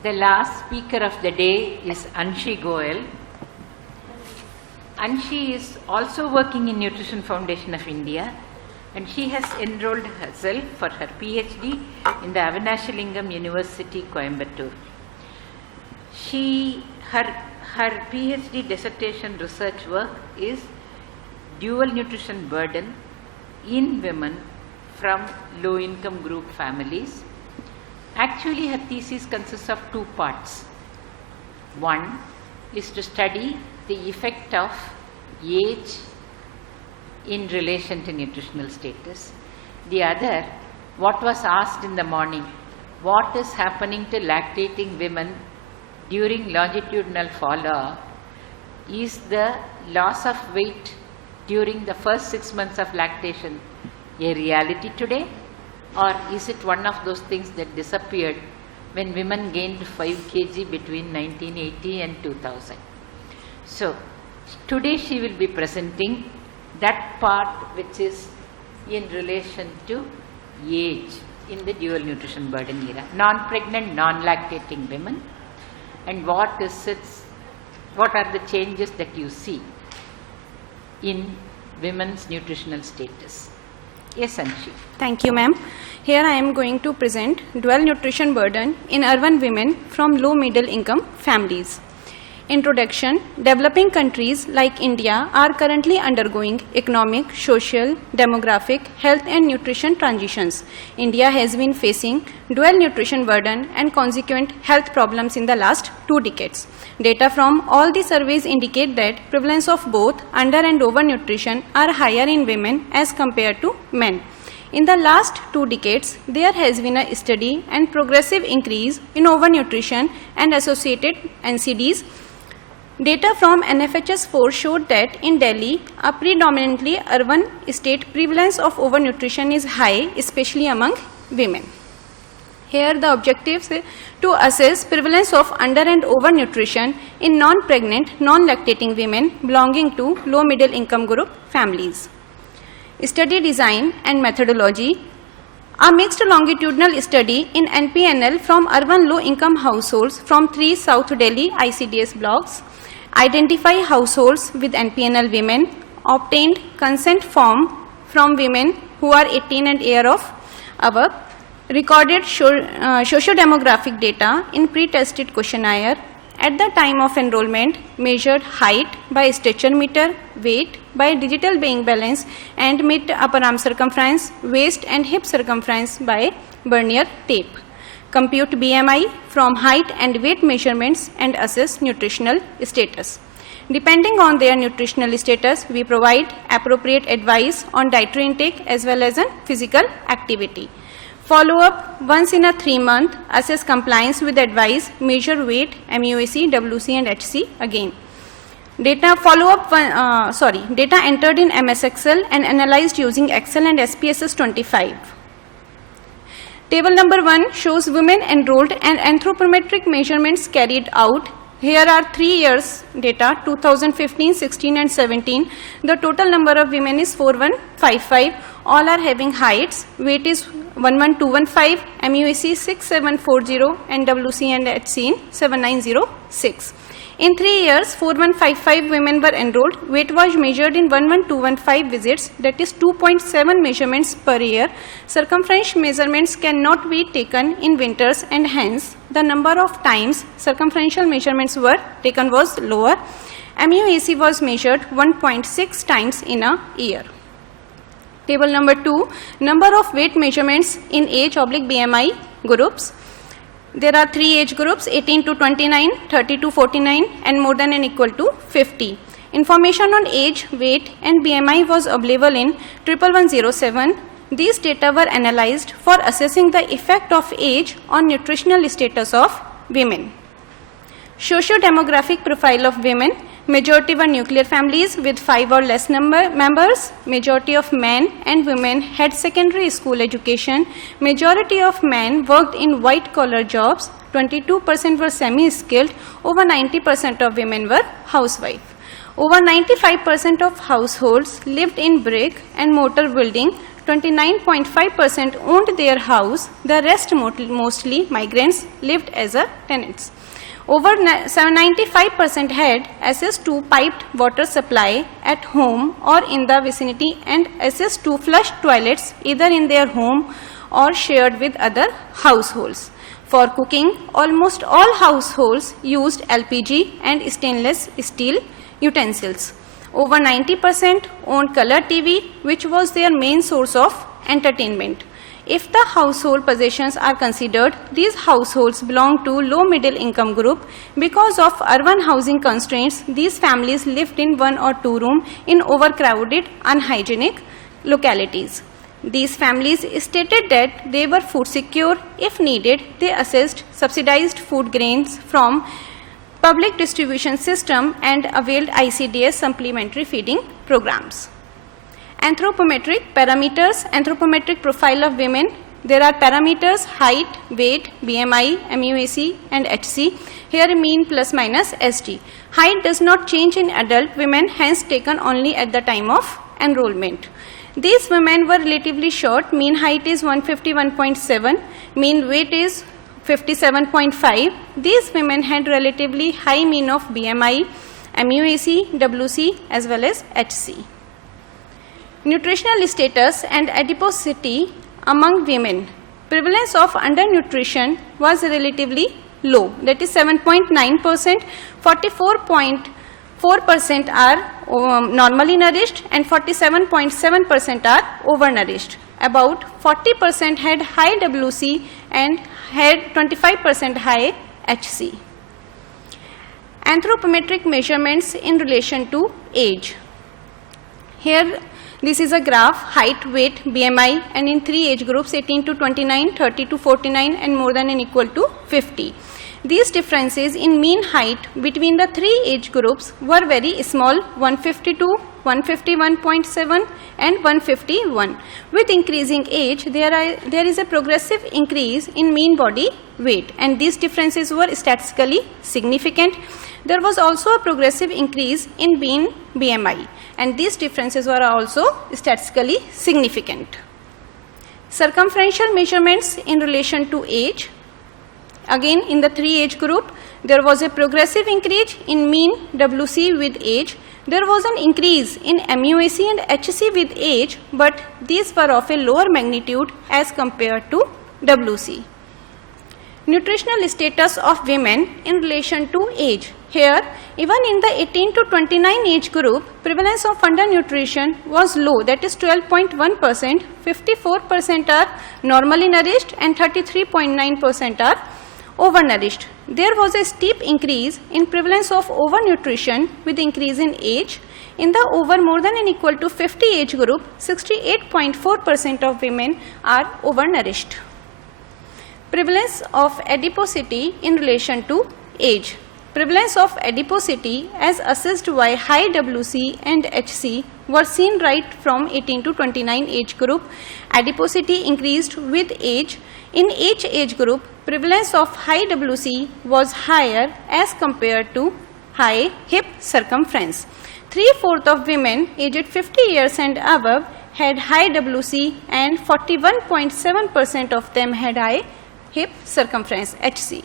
The last speaker of the day is Anshi Goel. Anshi is also working in Nutrition Foundation of India, and she has enrolled herself for her PhD in the Avinashalingam University, Coimbatore. Her PhD dissertation research work is dual nutrition burden in women from low-income group families. Actually, her thesis consists of two parts. One is to study the effect of age in relation to nutritional status. The other, what was asked in the morning, what is happening to lactating women during longitudinal follow-up? Is the loss of weight during the first 6 months of lactation a reality today, or is it one of those things that disappeared when women gained 5 kg between 1980 and 2000? So today she will be presenting that part which is in relation to age in the dual nutrition burden era, non-pregnant, non-lactating women, and what are the changes that you see in women's nutritional status. Yes, Anshi. Thank you, ma'am. Here I am going to present dual nutrition burden in urban women from low middle income families. Introduction. Developing countries like India are currently undergoing economic, social, demographic, health and nutrition transitions. India has been facing dual nutrition burden and consequent health problems in the last 2 decades. Data from all the surveys indicate that prevalence of both under and overnutrition are higher in women as compared to men. In the last 2 decades, there has been a steady and progressive increase in overnutrition and associated NCDs. Data from NFHS4 showed that in Delhi, a predominantly urban state, prevalence of overnutrition is high, especially among women. Here the objectives to assess prevalence of under and overnutrition in non-pregnant, non-lactating women belonging to low middle income group families. Study design and methodology. A mixed longitudinal study in NPNL from urban low income households from 3 South Delhi ICDS blocks. Identify households with NPNL women, obtained consent form from women who are 18 and year of above, recorded socio-demographic data in pre-tested questionnaire. At the time of enrollment, measured height by stature meter, weight by digital weighing balance, and mid upper arm circumference, waist and hip circumference by vernier tape. Compute BMI from height and weight measurements and assess nutritional status. Depending on their nutritional status, we provide appropriate advice on dietary intake as well as on physical activity. Follow up once in a 3-month, assess compliance with advice, measure weight, MUAC, WC and HC again. Data entered in MS Excel and analyzed using Excel and SPSS 25. Table number 1 shows women enrolled and anthropometric measurements carried out. Here are 3 years data, 2015, 16 and 17. The total number of women is 4155. All are having heights. Weight is 11215, MUAC 6740 and WC and HC 7906. In 3 years, 4155 women were enrolled. Weight was measured in 11215 visits, that is 2.7 measurements per year. Circumference measurements cannot be taken in winters and hence the number of times circumferential measurements were taken was lower. MUAC was measured 1.6 times in a year. Table number 2, number of weight measurements in age/BMI groups. There are 3 age groups, 18 to 29, 30 to 49 and more than and equal to 50. Information on age, weight and BMI was available in 11107. These data were analyzed for assessing the effect of age on nutritional status of women. Socio-demographic profile of women. Majority were nuclear families with 5 or less members. Majority of men and women had secondary school education. Majority of men worked in white-collar jobs. 22% were semi-skilled. Over 90% of women were housewives. Over 95% of households lived in brick and mortar building. 29.5% owned their house. The rest, mostly migrants, lived as tenants. Over 95% had access to piped water supply at home or in the vicinity and access to flush toilets either in their home or shared with other households. For cooking, almost all households used LPG and stainless steel utensils. Over 90% owned color TV, which was their main source of entertainment. If the household possessions are considered, these households belong to low middle income group. Because of urban housing constraints, these families lived in 1 or 2 rooms in overcrowded, unhygienic localities. These families stated that they were food secure. If needed, they accessed subsidized food grains from public distribution system and availed ICDS supplementary feeding programs. Anthropometric parameters, anthropometric profile of women. There are parameters: height, weight, BMI, MUAC and HC. Here mean plus minus ST. Height does not change in adult women, hence taken only at the time of enrollment. These women were relatively short. Mean height is 151.7, mean weight is 57.5. These women had relatively high mean of BMI, MUAC, WC as well as HC. Nutritional status and adiposity among women. Prevalence of undernutrition was relatively low, that is 7.9%, 44.4% are normally nourished and 47.7% are overnourished. About 40% had high WC and had 25% high HC. Anthropometric measurements in relation to age. Here this is a graph: height, weight, BMI, and in 3 age groups: 18 to 29, 30 to 49 and more than and equal to 50. These differences in mean height between the 3 age groups were very small: 152, 151.7 and 151. With increasing age, there is a progressive increase in mean body weight, and these differences were statistically significant. There was also a progressive increase in mean BMI, and these differences were also statistically significant. Circumferential measurements in relation to age. Again, in the 3 age group, there was a progressive increase in mean WC with age. There was an increase in MUAC and HC with age, but these were of a lower magnitude as compared to WC. Nutritional status of women in relation to age. Here, even in the 18 to 29 age group, prevalence of undernutrition was low, that is 12.1%, 54% are normally nourished and 33.9% are overnourished. There was a steep increase in prevalence of overnutrition with increase in age. In the over more than and equal to 50 age group, 68.4% of women are overnourished. Prevalence of adiposity in relation to age. Prevalence of adiposity as assessed by high WC and HC were seen right from 18 to 29 age group. Adiposity increased with age. In each age group, prevalence of high WC was higher as compared to high hip circumference. 3/4 of women aged 50 years and above had high WC and 41.7% of them had high hip circumference HC.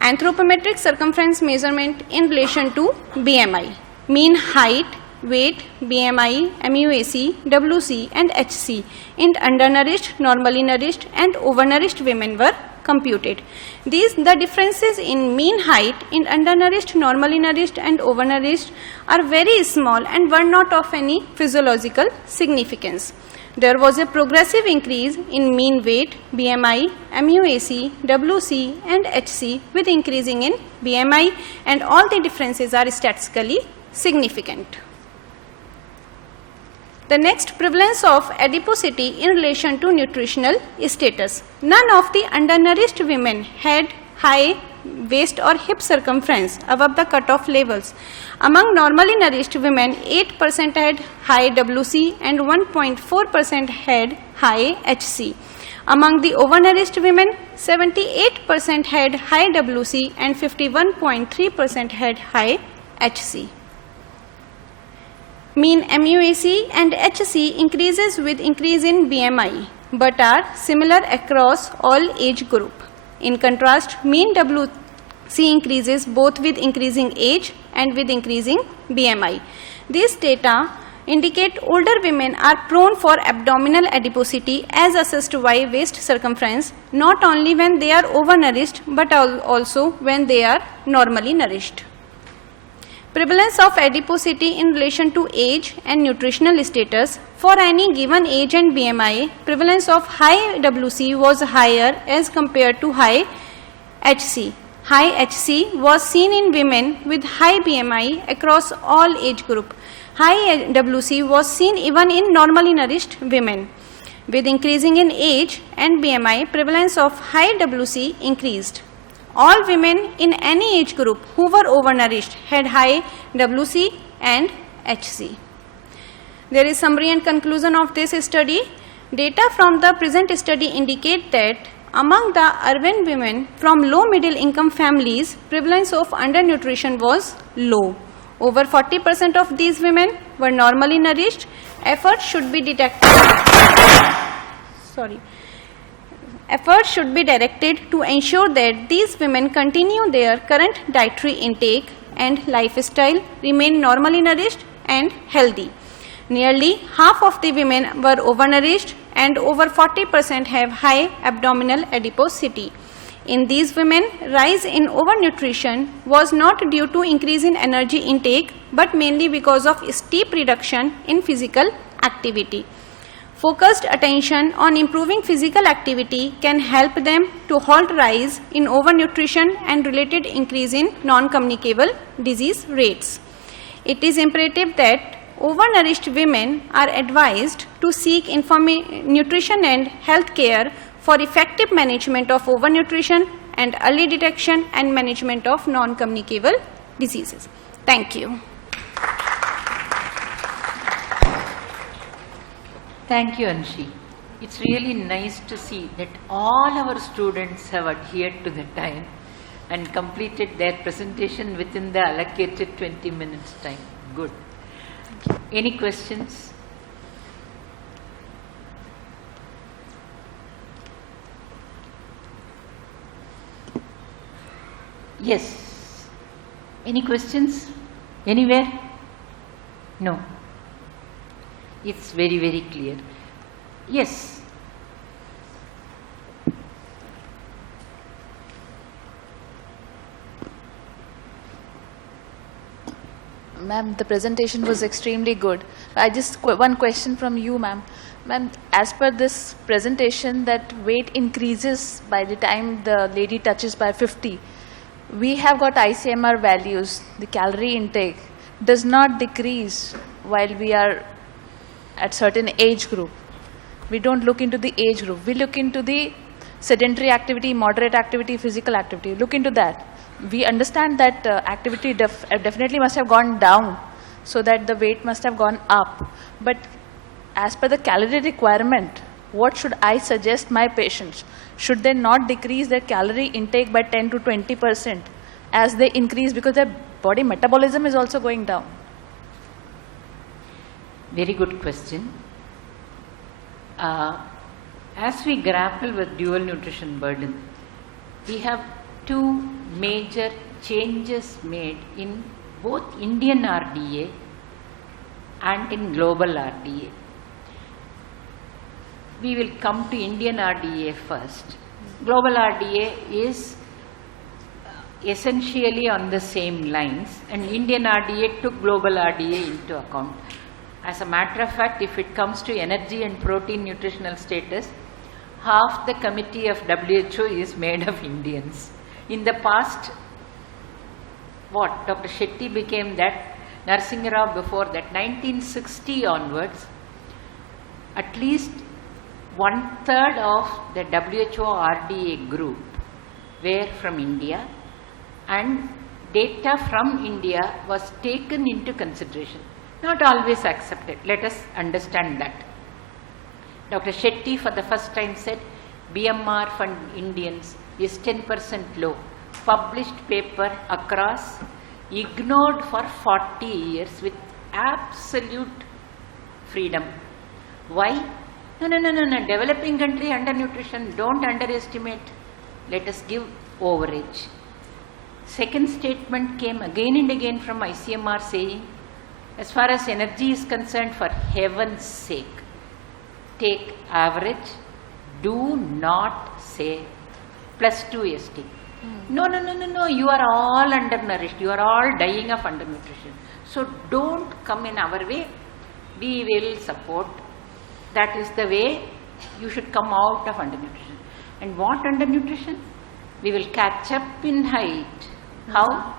Anthropometric circumference measurement in relation to BMI. Mean height, weight, BMI, MUAC, WC and HC in undernourished, normally nourished and overnourished women were computed. The differences in mean height in undernourished, normally nourished and overnourished are very small and were not of any physiological significance. There was a progressive increase in mean weight, BMI, MUAC, WC and HC with increasing in BMI, and all the differences are statistically significant. The next, prevalence of adiposity in relation to nutritional status. None of the undernourished women had high waist or hip circumference above the cutoff levels. Among normally nourished women, 8% had high WC and 1.4% had high HC. Among the overnourished women, 78% had high WC and 51.3% had high HC. Mean MUAC and HC increases with increase in BMI, but are similar across all age group. In contrast, mean WC increases both with increasing age and with increasing BMI. These data indicate older women are prone for abdominal adiposity as assessed by waist circumference, not only when they are overnourished but also when they are normally nourished. Prevalence of adiposity in relation to age and nutritional status. For any given age and BMI, prevalence of high WC was higher as compared to high HC. High HC was seen in women with high BMI across all age group. High WC was seen even in normally nourished women. With increasing in age and BMI, prevalence of high WC increased. All women in any age group who were overnourished had high WC and HC. There is summary and conclusion of this study. Data from the present study indicate that among the urban women from low middle income families, prevalence of undernutrition was low. Over 40% of these women were normally nourished. Efforts should be directed to ensure that these women continue their current dietary intake and lifestyle, remain normally nourished and healthy. Nearly half of the women were overnourished and over 40% have high abdominal adiposity. In these women, rise in overnutrition was not due to increase in energy intake but mainly because of steep reduction in physical activity. Focused attention on improving physical activity can help them to halt rise in overnutrition and related increase in non-communicable disease rates. It is imperative that overnourished women are advised to seek nutrition and health care for effective management of overnutrition and early detection and management of non-communicable diseases. Thank you. Thank you, Anshi. It's really nice to see that all our students have adhered to the time and completed their presentation within the allocated 20 minutes time. Good. Any questions? Yes. Any questions? Anywhere? No. It's very, very clear. Yes. Ma'am, the presentation was extremely good. I just one question from you, ma'am. Ma'am, as per this presentation, that weight increases by the time the lady touches by 50. We have got ICMR values. The calorie intake does not decrease while we are at certain age group. We don't look into the age group. We look into the sedentary activity, moderate activity, physical activity. Look into that. We understand that activity definitely must have gone down, so that the weight must have gone up. But as per the calorie requirement, what should I suggest my patients? Should they not decrease their calorie intake by 10 to 20% as they increase, because their body metabolism is also going down? Very good question. As we grapple with dual nutrition burden, we have two major changes made in both Indian RDA and in global RDA. We will come to Indian RDA first. Global RDA is essentially on the same lines, and Indian RDA took global RDA into account. As a matter of fact, if it comes to energy and protein nutritional status, half the committee of WHO is made of Indians. In the past, Dr. Shetty became that, Narasimha Rao before that, 1960 onwards, at least 1/3 of the WHO RDA group were from India, and data from India was taken into consideration. Not always accepted. Let us understand that. Dr. Shetty for the first time said BMR for Indians is 10% low. Published paper across, ignored for 40 years with absolute freedom. Why? No. Developing country undernutrition, don't underestimate. Let us give overage. Second statement came again and again from ICMR saying, as far as energy is concerned, for heaven's sake, take average. Do not say plus 2 ST. No. You are all undernourished. You are all dying of undernutrition. So don't come in our way. We will support. That is the way you should come out of undernutrition. And what undernutrition? We will catch up in height. How?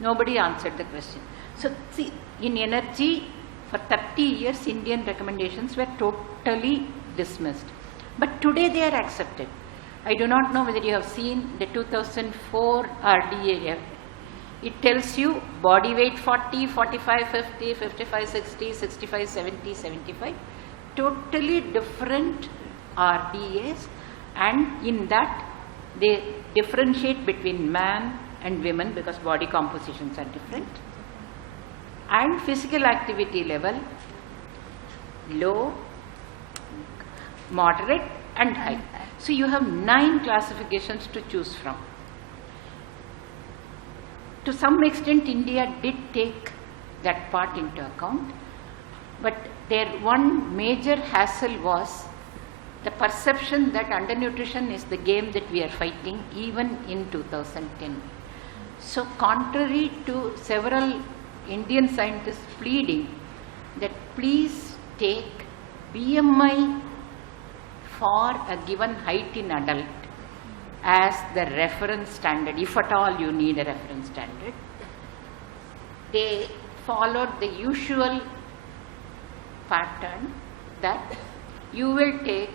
Nobody answered the question. So see, in energy, for 30 years, Indian recommendations were totally dismissed. But today they are accepted. I do not know whether you have seen the 2004 RDA. It tells you body weight 40, 45, 50, 55, 60, 65, 70, 75. Totally different RDAs, and in that they differentiate between man and women because body compositions are different, and physical activity level, low, moderate and high. So you have 9 classifications to choose from. To some extent India did take that part into account, but their one major hassle was the perception that undernutrition is the game that we are fighting even in 2010. So contrary to several Indian scientists pleading that please take BMI for a given height in adult as the reference standard, if at all you need a reference standard, they followed the usual pattern that you will take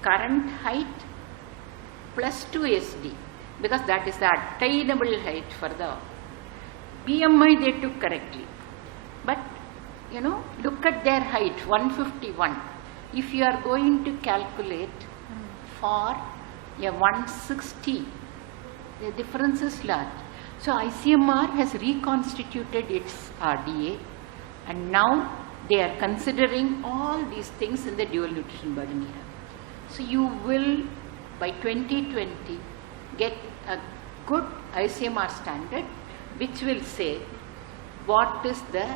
current height plus 2 SD because that is the attainable height for the BMI they took correctly. But look at their height, 151. If you are going to calculate for a 160, the difference is large. So ICMR has reconstituted its RDA, and now they are considering all these things in the dual nutrition burden era. So you will, by 2020, get a good ICMR standard which will say what is the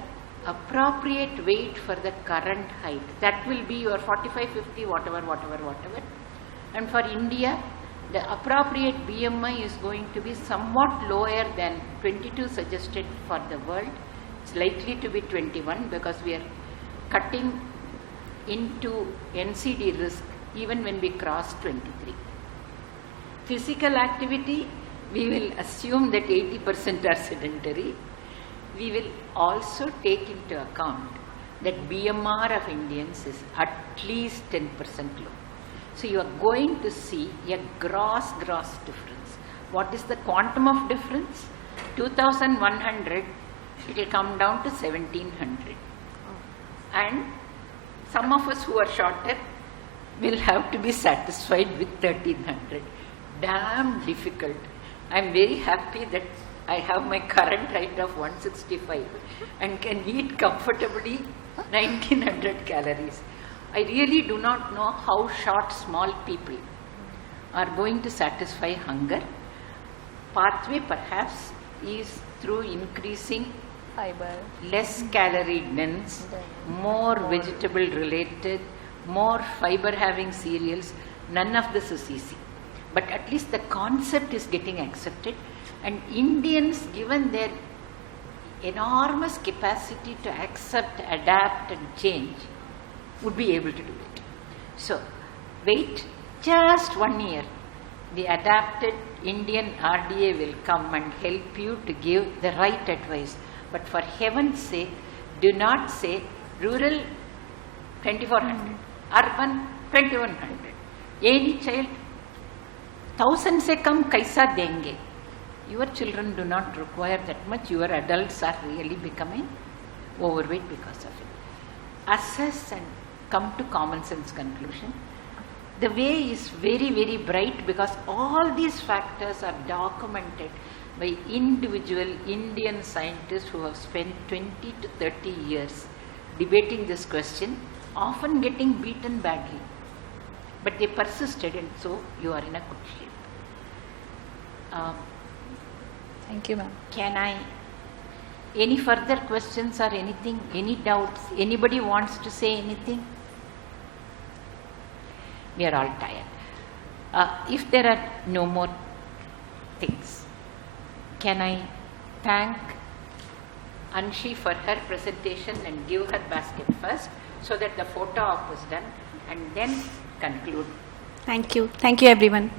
appropriate weight for the current height. That will be your 45, 50, whatever. And for India, the appropriate BMI is going to be somewhat lower than 22 suggested for the world. It's likely to be 21 because we are cutting into NCD risk even when we cross 23. Physical activity, we will assume that 80% are sedentary. We will also take into account that BMR of Indians is at least 10% low. So you are going to see a gross difference. What is the quantum of difference? 2100, it will come down to 1700. And some of us who are shorter will have to be satisfied with 1300. Damn difficult. I am very happy that I have my current height of 165 and can eat comfortably 1900 calories. I really do not know how short small people are going to satisfy hunger. Pathway perhaps is through increasing Fiber. Less calorie dense, more vegetable related, more fiber having cereals. None of this is easy. But at least the concept is getting accepted, and Indians, given their enormous capacity to accept, adapt and change, would be able to do it. So wait just 1 year. The adapted Indian RDA will come and help you to give the right advice. But for heaven's sake, do not say rural 2400, urban 2100. Any child 1000 se kam kaisa denge. Your children do not require that much. Your adults are really becoming overweight because of it. Assess and come to common sense conclusion. The way is very, very bright because all these factors are documented. by individual Indian scientists who have spent 20 to 30 years debating this question, often getting beaten badly. But they persisted, and so you are in a good shape. Thank you, ma'am. Any further questions or anything, any doubts? Anybody wants to say anything? We are all tired. If there are no more things, can I thank Anshi for her presentation and give her basket first, so that the photo op was done, and then conclude. Thank you. Thank you, everyone.